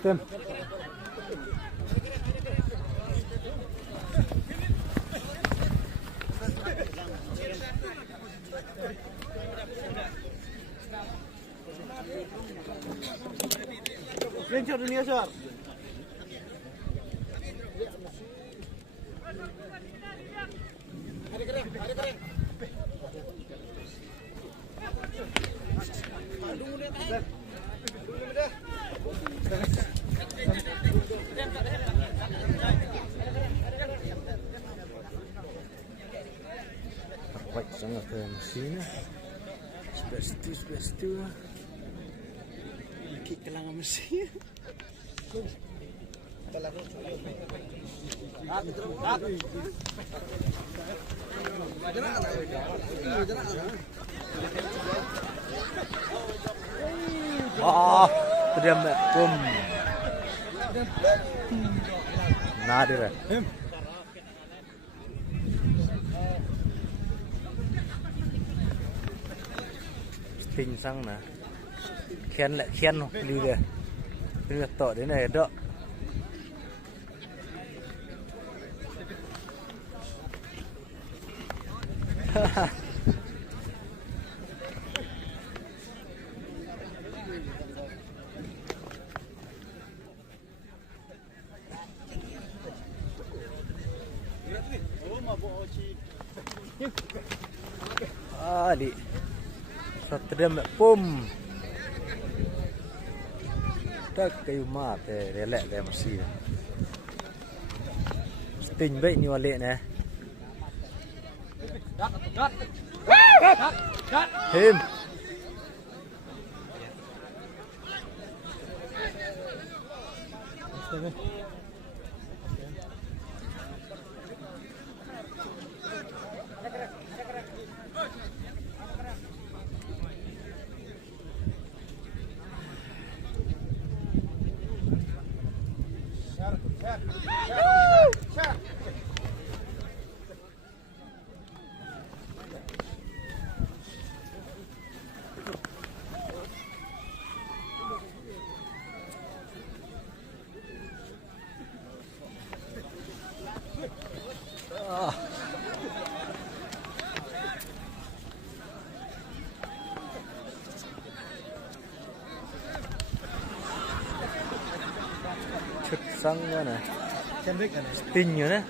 Stem. Screenshot dunia shot. Baik sangat mesin. Sebestu. Lagi kelangan mesin. Terdiam bom. Nadir. Tinh xăng nè, khen lại khen không, đi về, đi về tỏ đến này đó. Di Satria pum tak kayu mate relek dia masih spin baik ni walik ni him xăng nữa nè, tinh nữa đấy.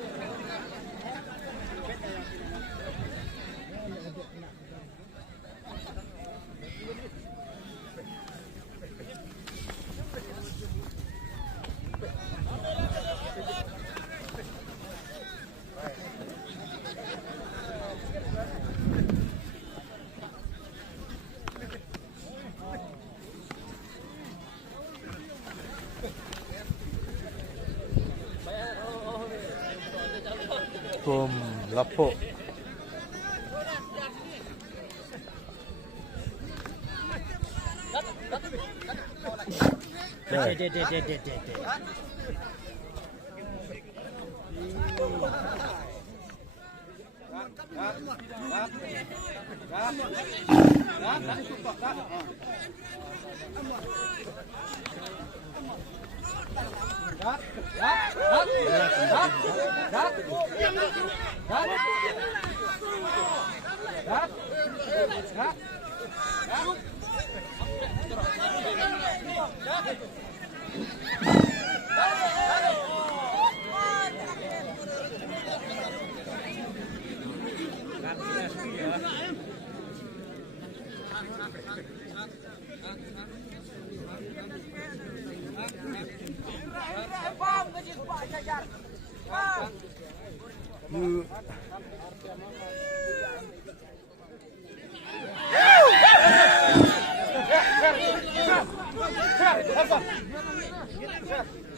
Boom, lapuk.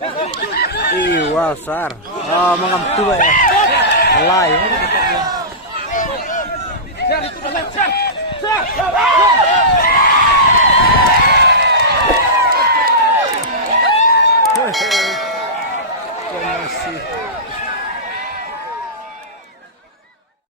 Wow, sar. Oh, mangam tua ya. Alay.